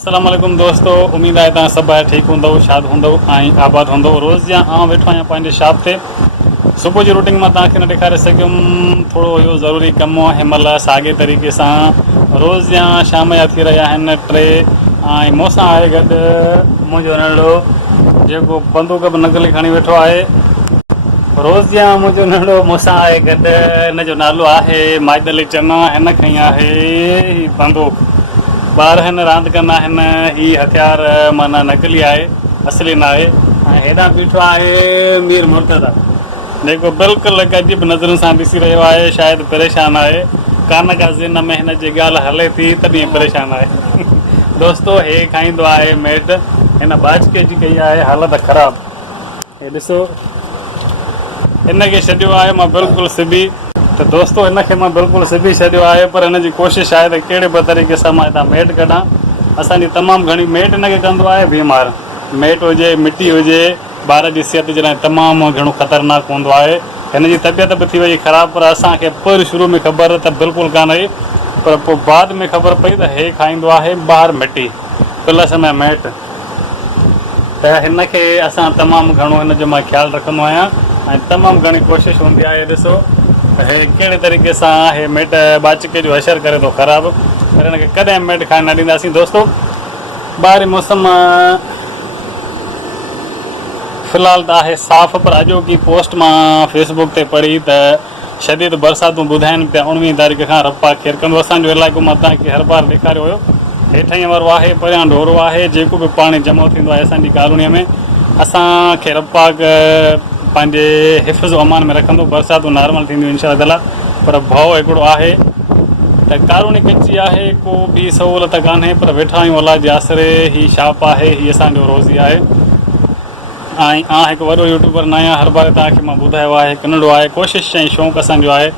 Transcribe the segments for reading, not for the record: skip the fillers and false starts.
अस्सलाम वालेकुम दोस्तों, उम्मीद है तव्हां सभु ठीक हूंदव, शाद हूंदव ऐं आबाद हूंदव। रोज़ जा आउं वेठो आहियां पंहिंजे शॉप ते। सुबुह जी रूटीन मां तव्हांखे न ॾेखारे सघियुमि, थोरो इहो ज़रूरी कमु हिन महिल साॻे तरीक़े सां रोज़ जा शाम जा थी रहिया आहिनि 3 ऐं मूंसां आहे गॾु मुंहिंजो नंढड़ो जेको बंदूक बि नकली खणी वेठो आहे। रोज़ जा मुंहिंजो नंढड़ो मूंसां आहे गॾु, हिन जो नालो आहे माइदली चना। हिन खईं आहे ही बंदूक। ॿार हिन रांदि कंदा आहिनि, हीअ हथियार माना नकली आहे, असली न आहे। ऐं हेॾां बीठो आहे मीर मुर्तज़ा, जेको बिल्कुलु अजीब नज़रुनि सां ॾिसी रहियो आहे, शायदि परेशान आहे। कान का ज़िन में हिन जी ॻाल्हि हले थी तॾहिं परेशान आहे। दोस्तो, हे खाईंदो आहे मेट। हिन बाचके जी कई आहे हालत ख़राबु। हे ॾिसो, हिनखे छॾियो आहे मां बिल्कुलु सिबी। त दोस्तो, हिनखे मां बिल्कुलु सिबी छॾियो आहे, पर हिन जी कोशिशि आहे त कहिड़े बि तरीक़े सां मां हितां मेट कढां। असांजी तमामु घणी मेट हिनखे कंदो आहे बीमार। मेट हुजे, मिटी हुजे, ॿार जी सिहत जे लाइ तमामु घणो ख़तरनाक हूंदो आहे। हिन जी तबियत बि थी वई ख़राबु, पर असांखे पहिरीं शुरू में ख़बर त बिल्कुलु कान हुई, पर पोइ बाद में ख़बर पई त हे खाईंदो आहे ॿाहिरि मिटी प्लस में मेट। त हिनखे असां तमामु घणो हिन जो मां ख़्यालु रखंदो आहियां ऐं तमामु घणी कोशिशि हूंदी आहे। ॾिसो हे कहिड़े तरीक़े सां हे मेट बाचके जो असरु करे थो ख़राबु, पर हिनखे कॾहिं मेट खाइण न ॾींदासीं। दोस्तो, ॿाहिरि मौसम फ़िलहालु त आहे साफ़, पर अॼोकी पोस्ट मां फेसबुक ते पढ़ी त शदीद बरसातूं ॿुधाइनि पिया। 19 तारीख़ खां रपा खेरकंदो। असांजो इलाइक़ो मां तव्हांखे हर बार ॾेखारियो हुयो, हेठां वारो आहे, परियां ढोरो आहे। जेको बि पाणी जमा थींदो आहे असांजी कॉलोनीअ में, असांखे रपाक पंहिंजे हिफ़्ज़ अमान में रखंदो। बरसातूं नॉर्मल थींदियूं इनशा ताला, पर भउ हिकिड़ो आहे त कॉलोनी कची आहे, को बि सहूलियत कान्हे, पर वेठा आहियूं अलाह जे आसरे। ही शॉप आहे, ही असांजो रोज़ी आहे। ऐं हिकु वॾो यूट्यूबर न आहियां, हर बार तव्हांखे मां ॿुधायो आहे, हिकु नंढो आहे। कोशिशि ऐं शौक़ु असांजो आहे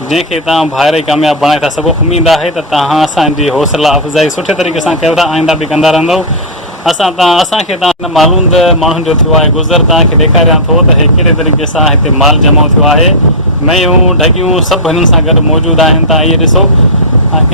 जंहिंखे तव्हां ॿाहिरि ई कामयाबु बणाए था सघो। उमेदु आहे त तव्हां असांजी हौसला अफ़ज़ाई सुठे तरीक़े सां कयो था, आईंदा बि कंदा रहंदव। असांखे तव्हां मालूम माण्हुनि जो थियो आहे गुज़र, तव्हांखे ॾेखारियां थो त हे कहिड़े तरीक़े सां हिते माल जमा थियो आहे। मेयूं ढगियूं सभु हिननि सां गॾु मौजूदु आहिनि। तव्हां इहे ॾिसो।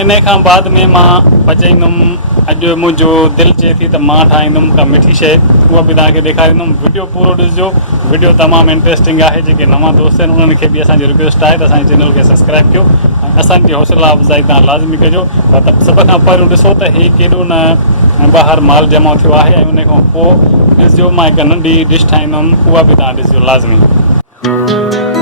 इन खां बाद में मां पचाईंदुमि। अॼु मुंहिंजो दिलि चए थी त मां ठाहींदुमि का मिठी शइ, उहा बि तव्हांखे ॾेखारींदुमि। वीडियो पूरो ॾिसिजो, वीडियो तमामु इंट्रस्टिंग आहे। जेके नवां दोस्त आहिनि उन्हनि खे बि असांजी रिक्वेस्ट आहे त असांजे चैनल खे सब्सक्राइब कयो ऐं असांजी हौसला अफ़ज़ाई तव्हां लाज़मी कजो। त सभ खां पहिरियों ॾिसो त हे केॾो न ॿाहिरि माल जमा थियो आहे, ऐं उन खां पोइ ॾिसिजो मां हिकु नंढी डिश ठाहींदुमि, उहा बि तव्हां ॾिसिजो लाज़मी।